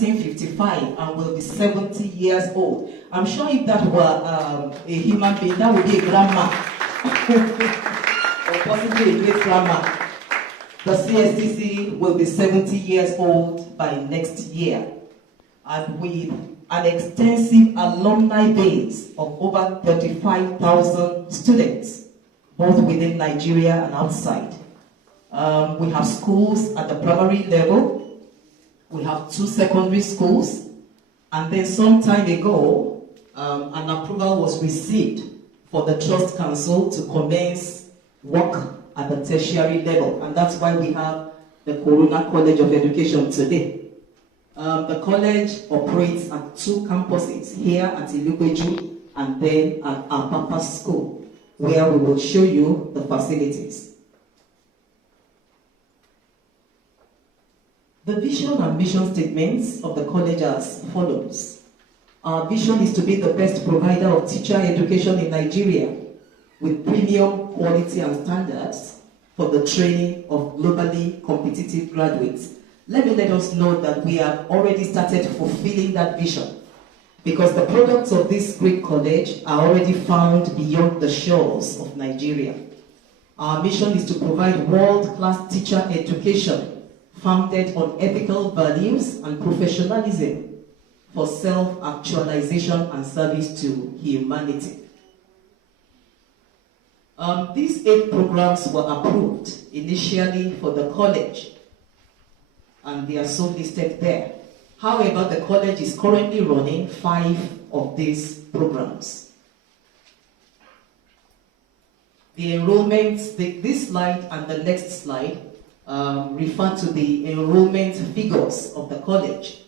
1955 and will be 70 years old. I'm sure if that were a human being, that would be a grandma. Or possibly a great grandma. The CSTC will be 70 years old by next year. And with an extensive alumni base of over 35,000 students, both within Nigeria and outside. We have schools at the primary level. We have 2 secondary schools. And then some time ago, an approval was received for the Trust Council to commence work at the tertiary level. And that's why we have the Corona College of Education today. The college operates at 2 campuses, here at Ilupeju and then at Apapa School, where we will show you the facilities. The vision and mission statements of the college are as follows. Our vision is to be the best provider of teacher education in Nigeria with premium quality and standards for the training of globally competitive graduates. Let us know that we have already started fulfilling that vision because the products of this great college are already found beyond the shores of Nigeria. Our mission is to provide world-class teacher education founded on ethical values and professionalism for self-actualization and service to humanity. These 8 programs were approved initially for the college, and they are so listed there. However, the college is currently running 5 of these programs. The enrollments, this slide and the next slide refer to the enrollment figures of the college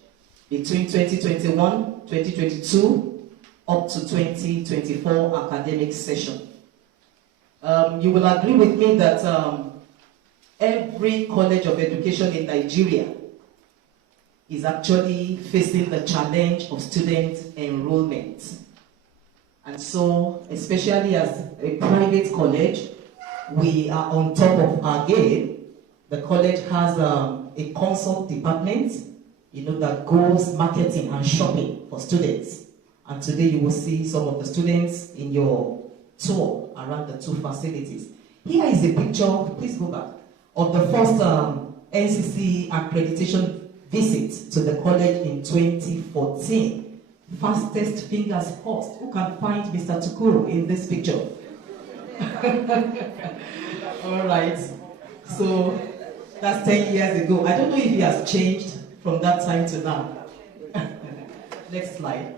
between 2021, 2022, up to 2024 academic session. You will agree with me that every college of education in Nigeria is actually facing the challenge of student enrollment. And so, especially as a private college, we are on top of our game. The college has a consult department, that goes marketing and shopping for students. And today you will see some of the students in your tour around the 2 facilities. Here is a picture, please go back, of the first Ncce accreditation visit to the college in 2014. Fastest fingers first. Who can find Mr. Tukuru in this picture? All right. So that's 10 years ago. I don't know if he has changed from that time to now. Next slide.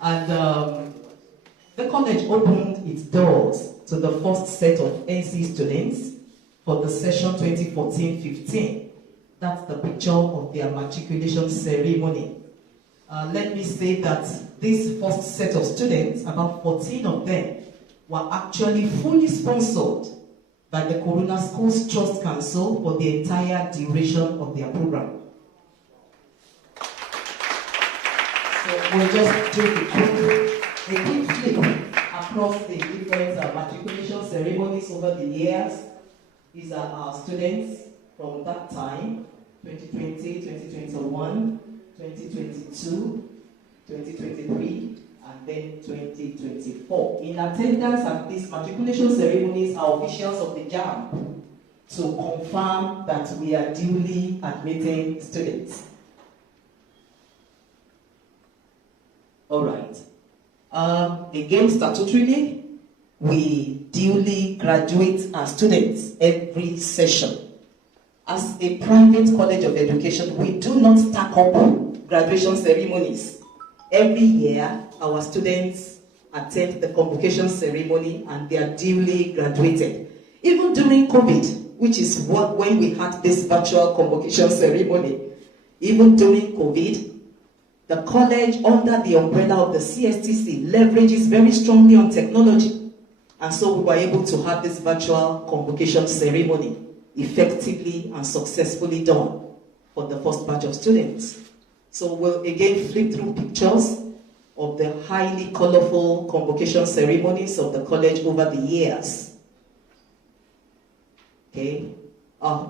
And the college opened its doors to the first set of Ncce students for the session 2014-15. That's the picture of their matriculation ceremony. Let me say that this first set of students, about 14 of them, were actually fully sponsored by the Corona Schools Trust Council for the entire duration of their program. So we'll just do a quick flip across the different matriculation ceremonies over the years. These are our students from that time, 2020, 2021, 2022, 2023, and then 2024. In attendance at these matriculation ceremonies are officials of the JAMB to confirm that we are duly admitting students. All right. Again, statutorily, we duly graduate our students every session. As a private college of education, we do not stack up graduation ceremonies. Every year, our students attend the convocation ceremony and they are duly graduated. Even during COVID, which is when we had this virtual convocation ceremony, even during COVID, the college, under the umbrella of the CSTC, leverages very strongly on technology. And so we were able to have this virtual convocation ceremony effectively and successfully done for the first batch of students. So we'll again flip through pictures of the highly colorful convocation ceremonies of the college over the years. Okay,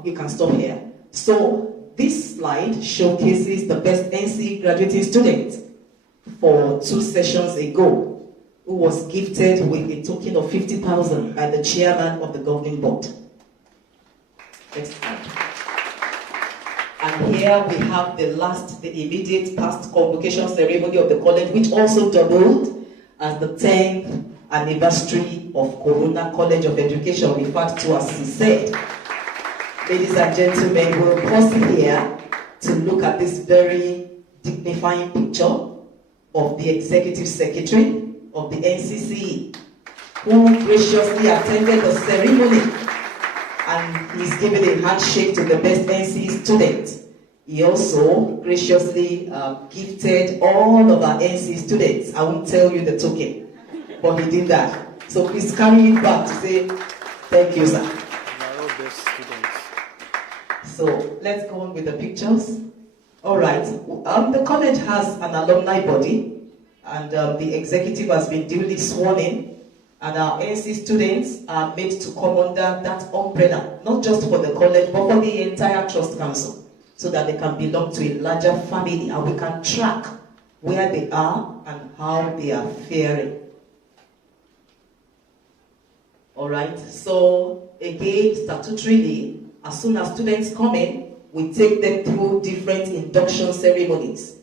you can stop here. So this slide showcases the best Ncce graduating student for 2 sessions ago, who was gifted with a token of 50,000 by the chairman of the governing board. Next slide. And here we have the immediate past convocation ceremony of the college, which also doubled as the 10th anniversary of Corona College of Education, referred to as Ncce. Ladies and gentlemen, we'll pause here to look at this very dignifying picture of the executive secretary of the Ncce, who graciously attended the ceremony, and he's given a handshake to the best Ncce student. He also graciously gifted all of our Ncce students. I won't tell you the token, but he did that. So please carry it back to say thank you, sir. So let's go on with the pictures. All right. The college has an alumni body, and the executive has been duly sworn in, and our Ncce students are made to come under that umbrella, not just for the college, but for the entire trust council, so that they can belong to a larger family, and we can track where they are and how they are faring. All right. So again, statutorily, as soon as students come in, we take them through different induction ceremonies,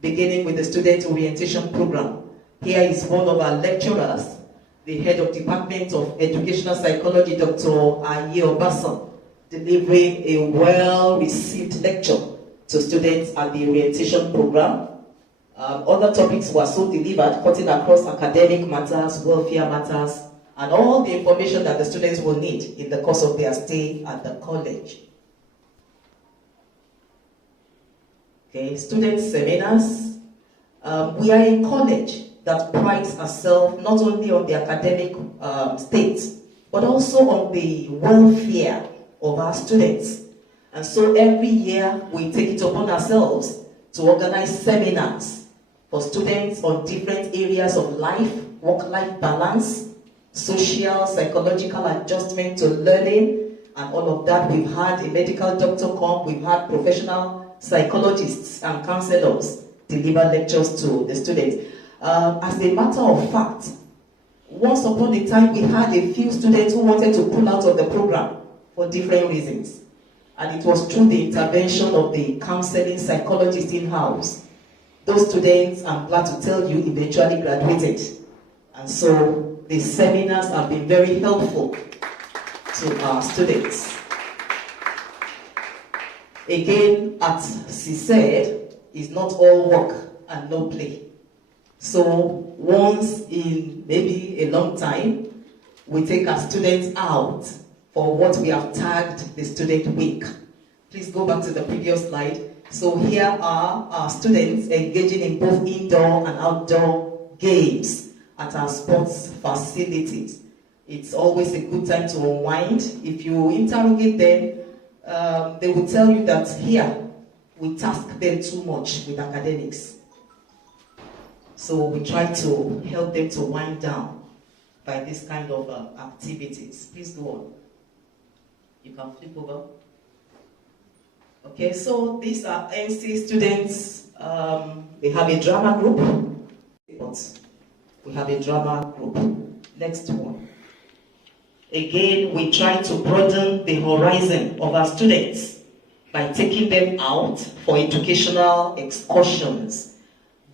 beginning with the student orientation program. Here is one of our lecturers, the head of Department of Educational Psychology, Dr. Aye Obasan, delivering a well-received lecture to students at the orientation program. Other topics were so delivered, cutting across academic matters, welfare matters, and all the information that the students will need in the course of their stay at the college. Okay, student seminars. We are a college that prides ourselves not only on the academic state, but also on the welfare of our students. And so every year we take it upon ourselves to organize seminars for students on different areas of life, work-life balance, social, psychological adjustment to learning, and all of that. We've had a medical doctor come, we've had professional psychologists and counselors deliver lectures to the students. As a matter of fact, once upon a time we had a few students who wanted to pull out of the program for different reasons. And it was through the intervention of the counseling psychologist in-house. Those students, I'm glad to tell you, eventually graduated. And so the seminars have been very helpful to our students. Again, at Ncce, it's not all work and no play. So once in maybe a long time, we take our students out for what we have tagged the Student Week. Please go back to the previous slide. So here are our students engaging in both indoor and outdoor games at our sports facilities. It's always a good time to unwind. If you interrogate them, they will tell you that here, we task them too much with academics. So we try to help them to wind down by this kind of activities. Please go on. You can flip over. Okay, so these are Ncce students. They have a drama group. We have a drama group. Next one. Again, we try to broaden the horizon of our students by taking them out for educational excursions.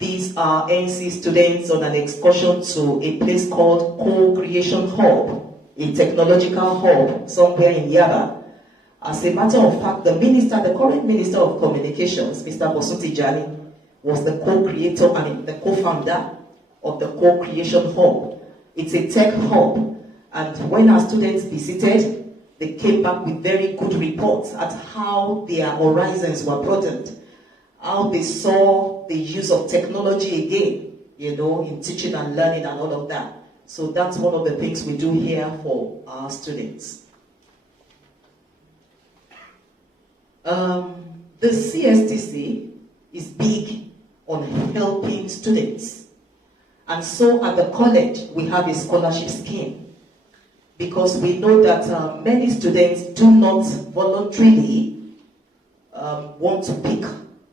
These are Ncce students on an excursion to a place called Co-Creation Hub, a technological hub somewhere in Yaba. As a matter of fact, the current Minister of Communications, Mr. Bosun Tijani, was the co-creator, the co-founder of the Co-Creation Hub. It's a tech hub, and when our students visited, they came back with very good reports at how their horizons were broadened, how they saw the use of technology again, in teaching and learning and all of that. So that's one of the things we do here for our students. The CSTC is big on helping students. And so at the college, we have a scholarship scheme, because we know that many students do not voluntarily want to pick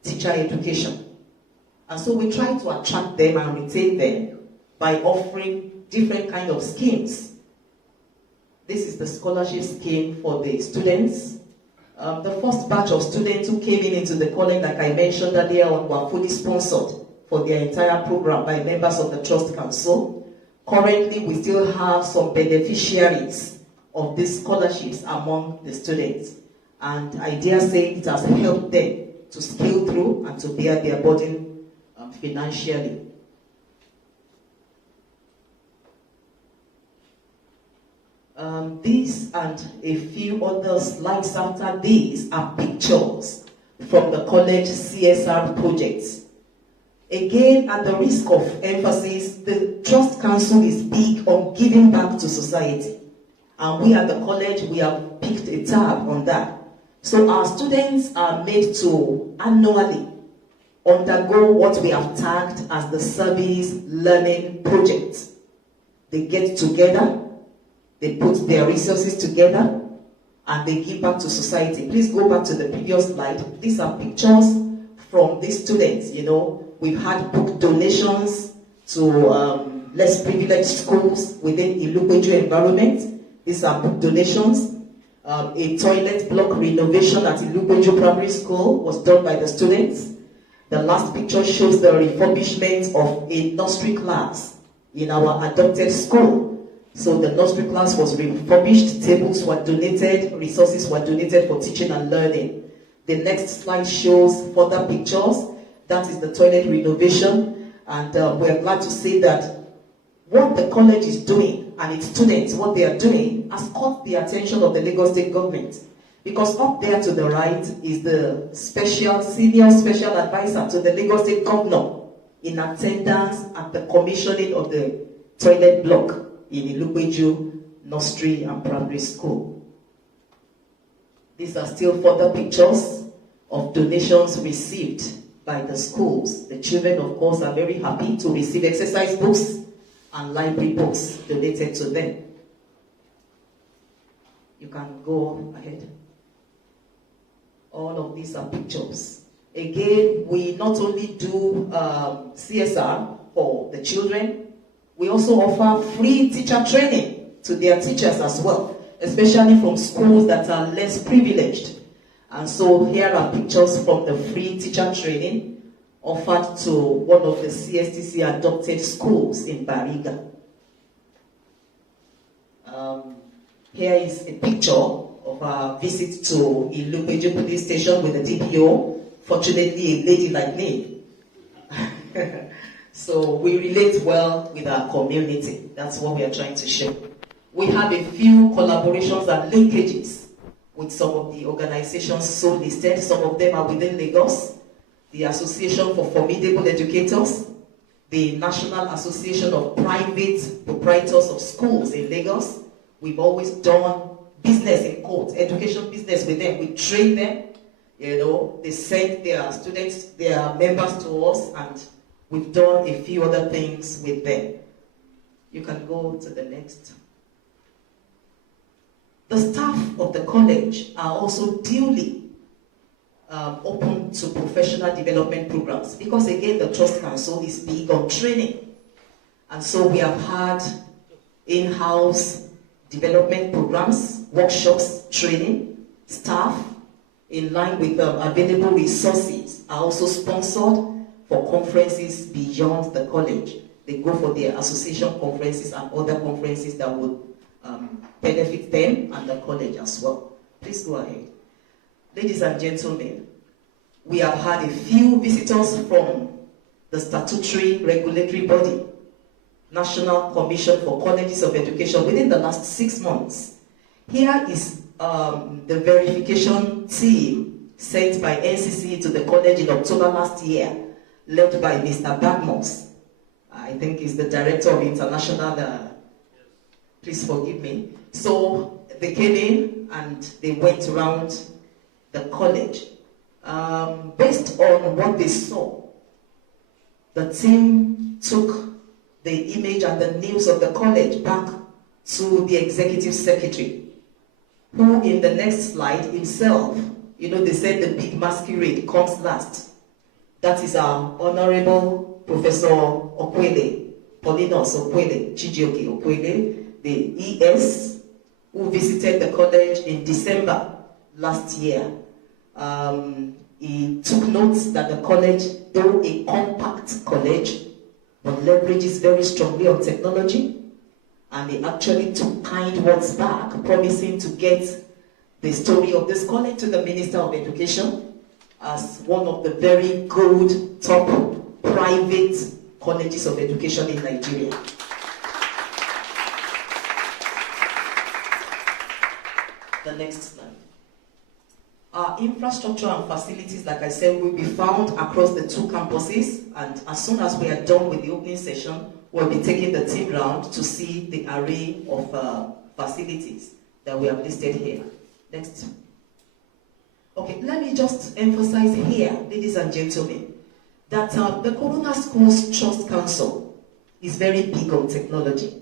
teacher education. And so we try to attract them and retain them by offering different kind of schemes. This is the scholarship scheme for the students. The first batch of students who came into the college, like I mentioned earlier on, were fully sponsored for their entire program by members of the Trust Council. Currently, we still have some beneficiaries of these scholarships among the students. And I dare say it has helped them to scale through and to bear their burden financially. These and a few other slides after these are pictures from the college CSR projects. Again, at the risk of emphasis, the Trust Council is big on giving back to society. And we at the college, we have picked a tab on that. So our students are made to annually undergo what we have tagged as the service learning project. They get together, they put their resources together, and they give back to society. Please go back to the previous slide. These are pictures from these students. You know, we've had book donations to less privileged schools within Ilupeju environment. These are book donations. A toilet block renovation at Ilupeju Primary School was done by the students. The last picture shows the refurbishment of a nursery class in our adopted school. So the nursery class was refurbished, tables were donated, resources were donated for teaching and learning. The next slide shows further pictures. That is the toilet renovation. And we're glad to say that what the college is doing and its students, what they are doing, has caught the attention of the Lagos State government. Because up there to the right is the senior special advisor to the Lagos State governor in attendance at the commissioning of the toilet block in Ilupeju Nursery and Primary School. These are still further pictures of donations received by the schools. The children, of course, are very happy to receive exercise books and library books donated to them. You can go ahead. All of these are pictures. Again, we not only do CSR for the children, we also offer free teacher training to their teachers as well, especially from schools that are less privileged. And so here are pictures from the free teacher training offered to one of the CSTC adopted schools in Bariga. Here is a picture of our visit to Ilupeju police station with the DPO. Fortunately, a lady like me. So we relate well with our community. That's what we are trying to share. We have a few collaborations and linkages with some of the organizations so listed. Some of them are within Lagos. The Association for Formidable Educators, the National Association of Private Proprietors of Schools in Lagos. We've always done business in quotes, education business with them. We train them, you know, they send their students, their members to us, and we've done a few other things with them. You can go to the next. The staff of the college are also duly open to professional development programs because, again, the Trust Council is big on training. And so we have had in-house development programs, workshops, training, staff, in line with available resources, are also sponsored for conferences beyond the college. They go for their association conferences and other conferences that would benefit them and the college as well. Please go ahead. Ladies and gentlemen, we have had a few visitors from the statutory regulatory body, National Commission for Colleges of Education, within the last 6 months. Here is the verification team sent by Ncce to the college in October last year, led by Mr. Bagmos. I think he's the director of international, please forgive me. So they came in and they went around the college. Based on what they saw, the team took the image and the news of the college back to the executive secretary, who in the next slide himself, You know, they said the big masquerade comes last. That is our Honorable Professor Okwele, Paulinus Okwele, Chijioke Okwele, the ES, who visited the college in December last year. He took notes that the college, though a compact college, but leverages very strongly on technology, and he actually took kind words back, promising to get the story of this college to the Minister of Education as one of the very good top private colleges of education in Nigeria. The next slide. Our infrastructure and facilities, like I said, will be found across the two campuses, and as soon as we are done with the opening session, we'll be taking the team round to see the array of facilities that we have listed here. Next. Okay, let me just emphasize here, ladies and gentlemen, that the Corona Schools Trust Council is very big on technology,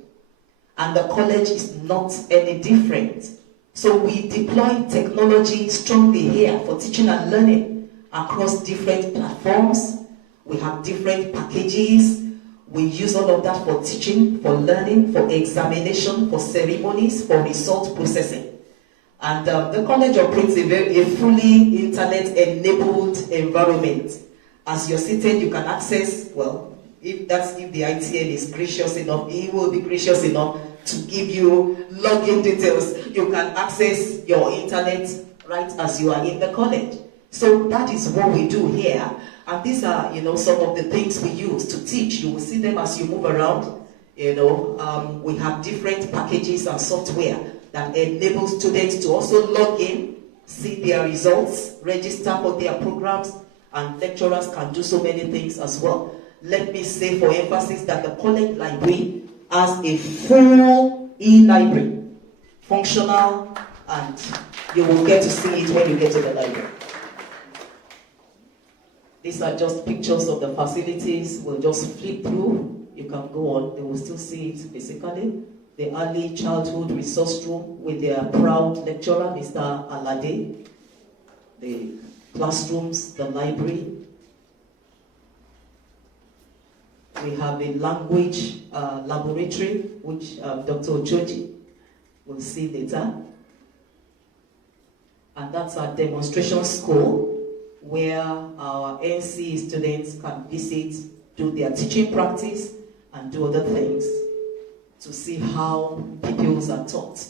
and the college is not any different. So we deploy technology strongly here for teaching and learning across different platforms. We have different packages. We use all of that for teaching, for learning, for examination, for ceremonies, for result processing. And the college operates a fully internet-enabled environment. As you're seated, you can access, well, if the ITN is gracious enough, he will be gracious enough to give you login details. You can access your internet right as you are in the college. So that is what we do here. And these are, some of the things we use to teach. You will see them as you move around. We have different packages and software that enable students to also log in, see their results, register for their programs, and lecturers can do so many things as well. Let me say for emphasis that the college library has a full e-library, functional, and you will get to see it when you get to the library. These are just pictures of the facilities. We'll just flip through. You can go on. They will still see it physically. The early childhood resource room with their proud lecturer, Mr. Alade. The classrooms, the library. We have a language laboratory, which Dr. Ojoji will see later. And that's our demonstration school, where our Ncce students can visit, do their teaching practice, and do other things to see how pupils are taught.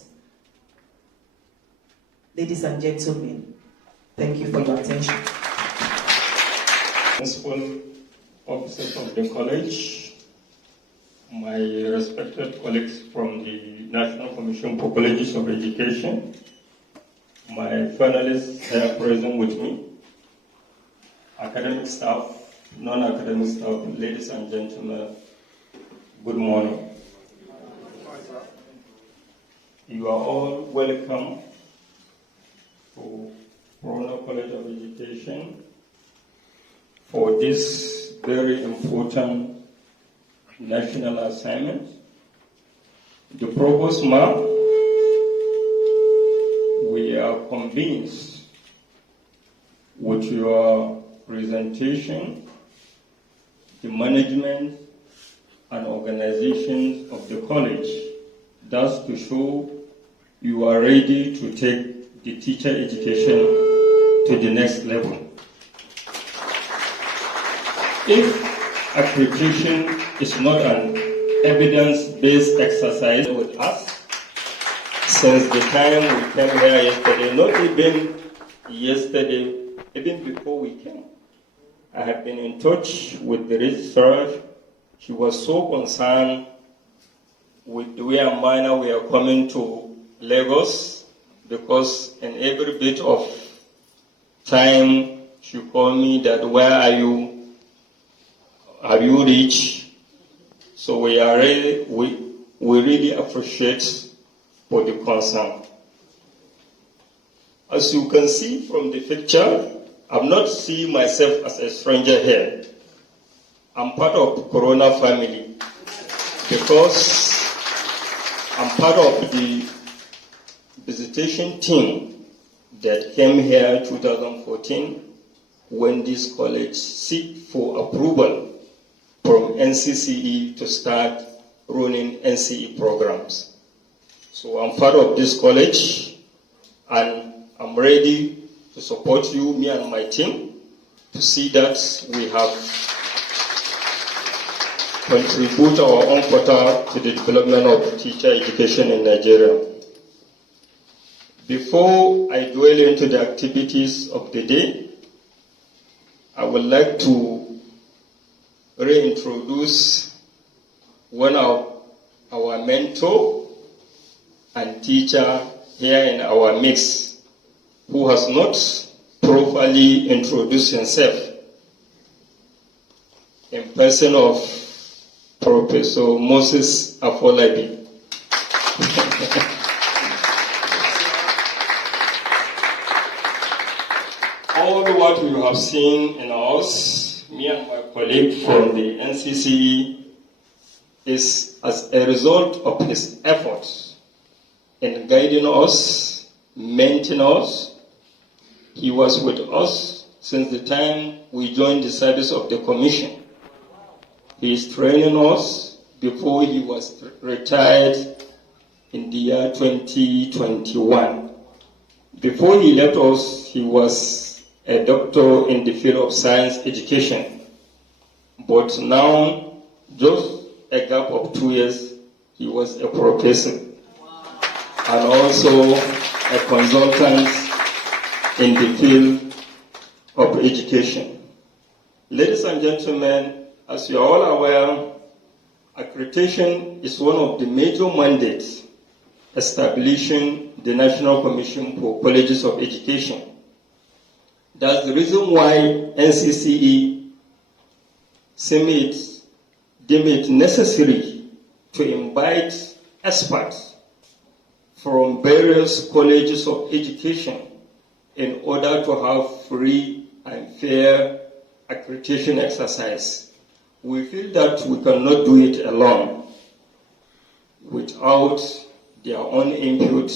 Ladies and gentlemen, thank you for your attention. Principal officers of the college, my respected colleagues from the National Commission for Colleges of Education, my finalists here present with me, academic staff, non-academic staff, ladies and gentlemen, good morning. You are all welcome to Corona College of Education for this very important national assignment. The Provost Ma'am, we are convinced with your presentation, the management and organizations of the college, thus to show you are ready to take the teacher education to the next level. If accreditation is not an evidence-based exercise with us, since the time we came here yesterday, not even yesterday, even before we came, I have been in touch with the registrar. She was so concerned with the way and manner we are coming to Lagos, because in every bit of time she called me that, where are you? Have you reached? So we really appreciate for the concern. As you can see from the picture, I'm not seeing myself as a stranger here. I'm part of Corona family because I'm part of the visitation team that came here in 2014 when this college seek for approval from Ncce to start running Ncce programs. So I'm part of this college and I'm ready to support you, me and my team, to see that we have contribute our own quota to the development of teacher education in Nigeria. Before I dwell into the activities of the day, I would like to reintroduce one of our mentor and teacher here in our mix, who has not properly introduced himself, in person of Professor Moses Afolabi. All what you have seen in us, me and my colleague from the Ncce, is as a result of his efforts in guiding us, mentoring us. He was with us since the time we joined the service of the commission. He is training us before he was retired in the year 2021. Before he left us, he was a doctor in the field of science education. But now, just a gap of 2 years, he was a professor and also a consultant in the field of education. Ladies and gentlemen, as you are all aware, accreditation is one of the major mandates establishing the National Commission for Colleges of Education. That's the reason why Ncce deem it necessary to invite experts from various colleges of education in order to have free and fair accreditation exercise. We feel that we cannot do it alone without their own input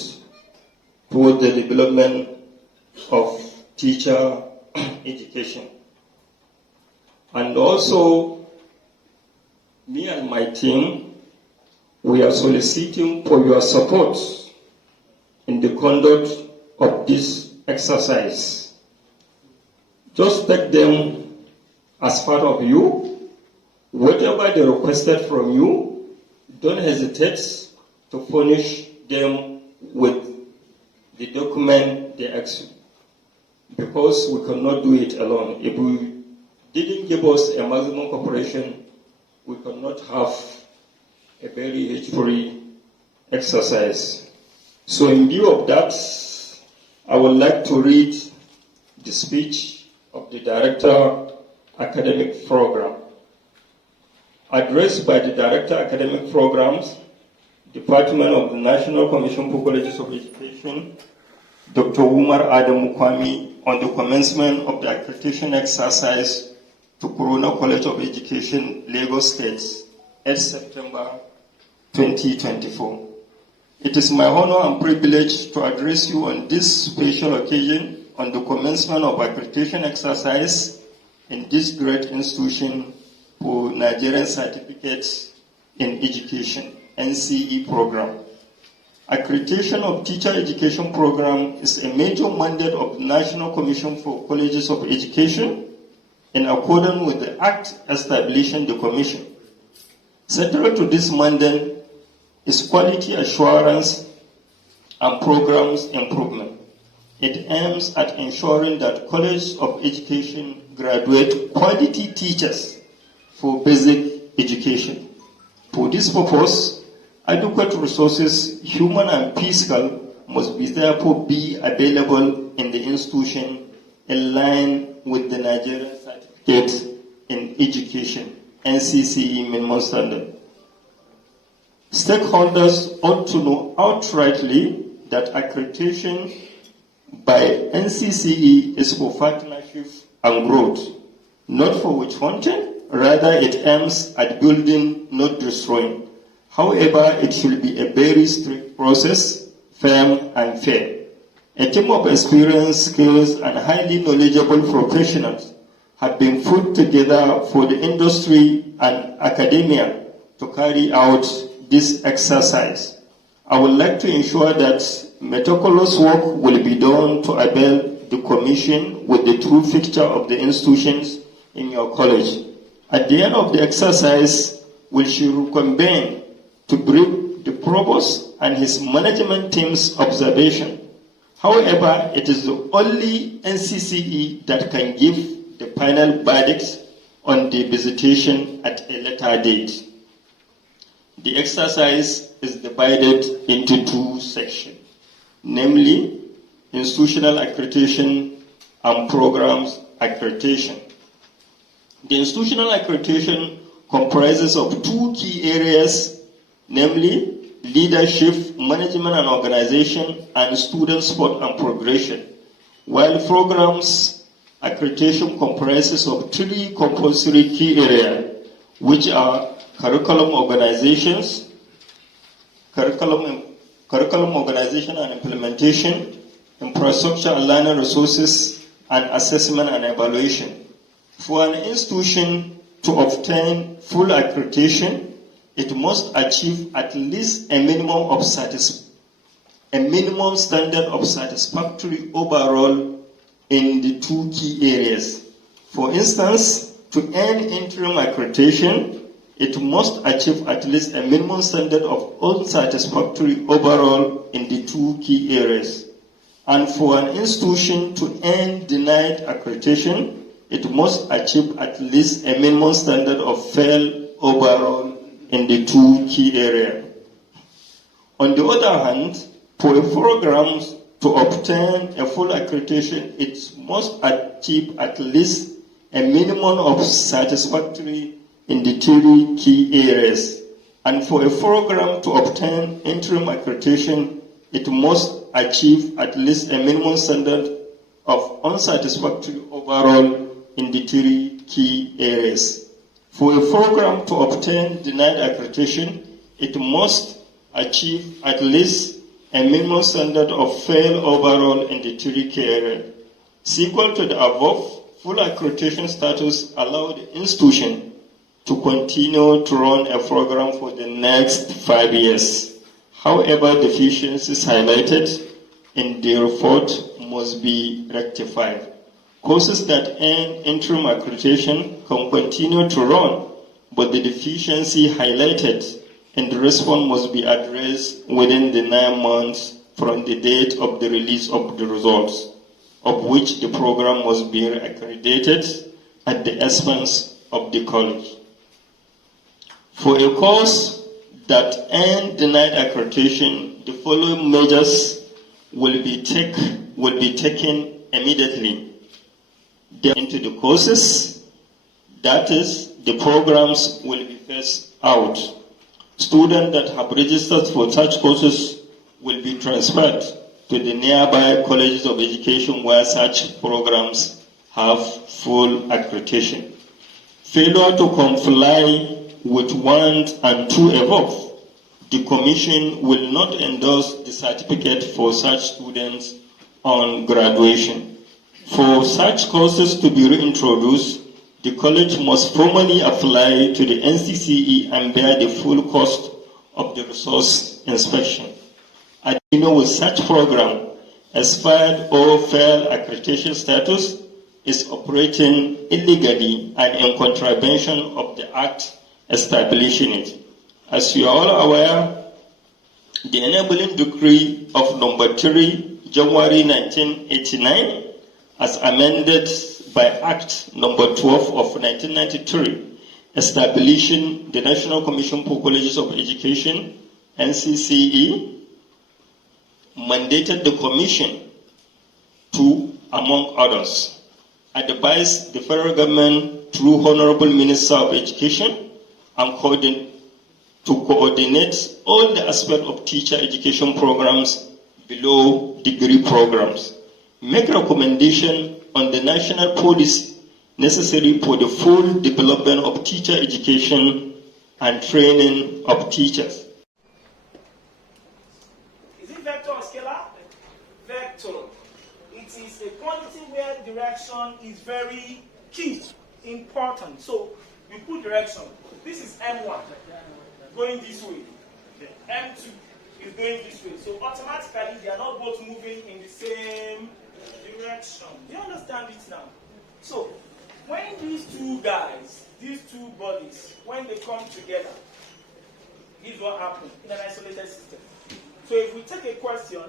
toward the development of teacher education. And also, me and my team, we are soliciting for your support in the conduct of this exercise. Just take them as part of you. Whatever they requested from you, don't hesitate to furnish them with the document they asked you, because we cannot do it alone. If we didn't give us a maximum cooperation, we cannot have a very age-free exercise. So in view of that, I would like to read the speech of the Director Academic Program. Addressed by the Director Academic Programs, Department of the National Commission for Colleges of Education, Dr. Umar Adam Mukwami, on the commencement of the accreditation exercise to Corona College of Education, Lagos State, 8 September 2024. It is my honor and privilege to address you on this special occasion on the commencement of accreditation exercise in this great institution for Nigerian Certificates in Education, Ncce program. Accreditation of Teacher Education Program is a major mandate of the National Commission for Colleges of Education in accordance with the Act establishing the Commission. Central to this mandate is quality assurance and programs improvement. It aims at ensuring that colleges of education graduate quality teachers for basic education. For this purpose, adequate resources, human and physical, must therefore be available in the institution in line with the Nigerian Certificate in Education, Ncce minimum standard. Stakeholders ought to know outrightly that accreditation by Ncce is for partnership and growth, not for witch hunting. Rather, it aims at building, not destroying. However, it should be a very strict process, firm and fair. A team of experienced, skilled, and highly knowledgeable professionals have been put together for the industry and academia to carry out this exercise. I would like to ensure that meticulous work will be done to avail the Commission with the true picture of the institutions in your college. At the end of the exercise, we should reconvene to brief the provost and his management team's observation. However, it is the only Ncce that can give the final verdict on the visitation at a later date. The exercise is divided into two sections, namely institutional accreditation and programs accreditation. The institutional accreditation comprises of two key areas, namely leadership, management and organization, and student support and progression, while programs accreditation comprises of three compulsory key areas, which are curriculum organization and implementation, infrastructure and learning resources, and assessment and evaluation. For an institution to obtain full accreditation, it must achieve at least a minimum standard of satisfactory overall in the two key areas. For instance, to earn interim accreditation, it must achieve at least a minimum standard of unsatisfactory overall in the two key areas. And for an institution to earn denied accreditation, it must achieve at least a minimum standard of fail overall in the two key areas. On the other hand, for a program to obtain a full accreditation, it must achieve at least a minimum of satisfactory in the three key areas. And for a program to obtain interim accreditation, it must achieve at least a minimum standard of unsatisfactory overall in the three key areas. For a program to obtain denied accreditation, it must achieve at least a minimum standard of fail overall in the three key areas. Sequel to the above, full accreditation status allows the institution to continue to run a program for the next 5 years. However, deficiencies highlighted in the report must be rectified. Courses that earn interim accreditation can continue to run, but the deficiency highlighted in the response must be addressed within the 9 months from the date of the release of the results, of which the program must be accredited at the expense of the college. For a course that earned denied accreditation, the following measures will be taken immediately. Into the courses, that is, the programs will be phased out. Students that have registered for such courses will be transferred to the nearby colleges of education where such programs have full accreditation. Failure to comply with 1 and 2 above, the Commission will not endorse the certificate for such students on graduation. For such courses to be reintroduced, the college must formally apply to the Ncce and bear the full cost of the resource inspection. With such program, expired or failed accreditation status is operating illegally and in contravention of the Act establishing it. As you are all aware, the enabling decree of number 3, January 1989, as amended by Act number 12 of 1993, establishing the National Commission for Colleges of Education, Ncce, mandated the Commission to, among others, advise the federal government through Honorable Minister of Education and coordinate all the aspects of teacher education programs below degree programs. Make recommendation on the national policy necessary for the full development of teacher education and training of teachers. Is it vector or scalar? vector. It is a quantity where direction is very key, important. So we put direction. This is M1 going this way. M2 is going this way. So automatically they are not both moving in the same direction. Do you understand it now? So when these two guys, these two bodies, when they come together, this is what happens in an isolated system. So if we take a question,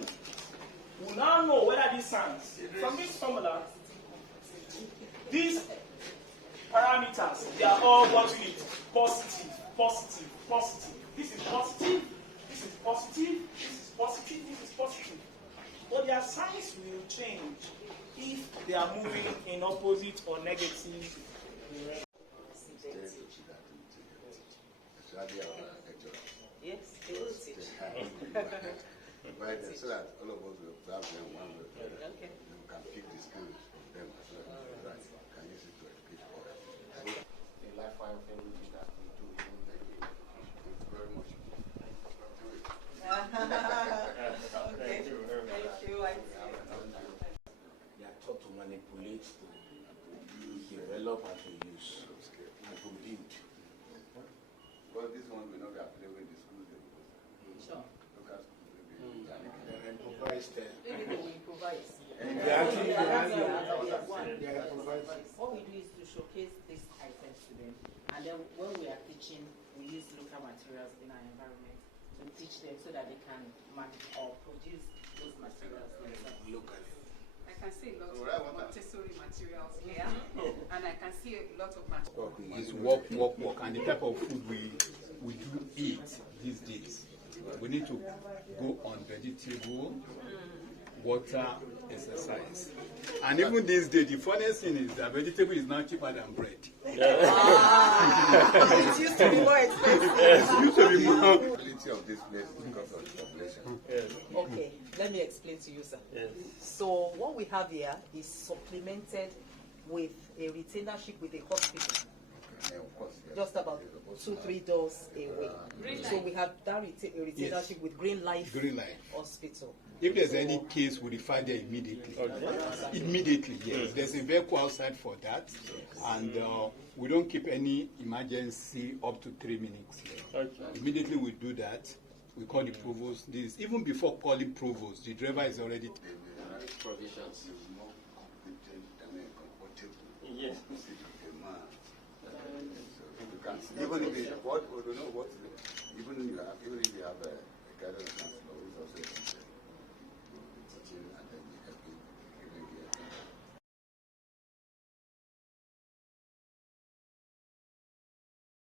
we now know whether these signs, from this formula, these parameters, they are all what we need. Positive, positive, positive. This is positive, this is positive, this is positive, this is positive. But their signs will change if they are moving in opposite or negative direction. Yes, they will teach. So that all of us will observe them one way or the other. Okay. You can pick the skills from them as well. Right. You can use it to educate others. The lifetime of everything that we do, even the day, is very much. Do it. Okay. Thank you. They are taught to manipulate, to develop, and to use, and to build. Well, this one will not be applicable in the schools. Sure. Look at schools. They're improvised. Maybe they will improvise. They actually What we do is to showcase these items to them, and then when we are teaching, we use local materials in our environment to teach them so that they can or produce those materials themselves. locally. I can see a lot of Montessori materials here, and I can see a lot of materials. It's work, and the type of food we do eat these days. We need to go on vegetable, water, exercise. And even these days, the funniest thing is that vegetable is now cheaper than bread. It used to be more expensive. It used to be more. The quality of this place is because of the population. Okay, let me explain to you, sir. Yes. So what we have here is supplemented with a retainership with a hospital, And of course, yes, just about it's supposed to 2-3 have- doors away. So we have that retainership with Green Life Green Life. Hospital. If there's any case, we refer there immediately. Immediately, yes. There's a vehicle outside for that, and we don't keep any emergency up to 3 minutes. Okay. Immediately we do that. We call the provost. This even before calling provost, the driver is already. provisions. It's more competent and comfortable. Yes. To sit with a man. So you can, even if you, what, we don't know what, even if you have a guidance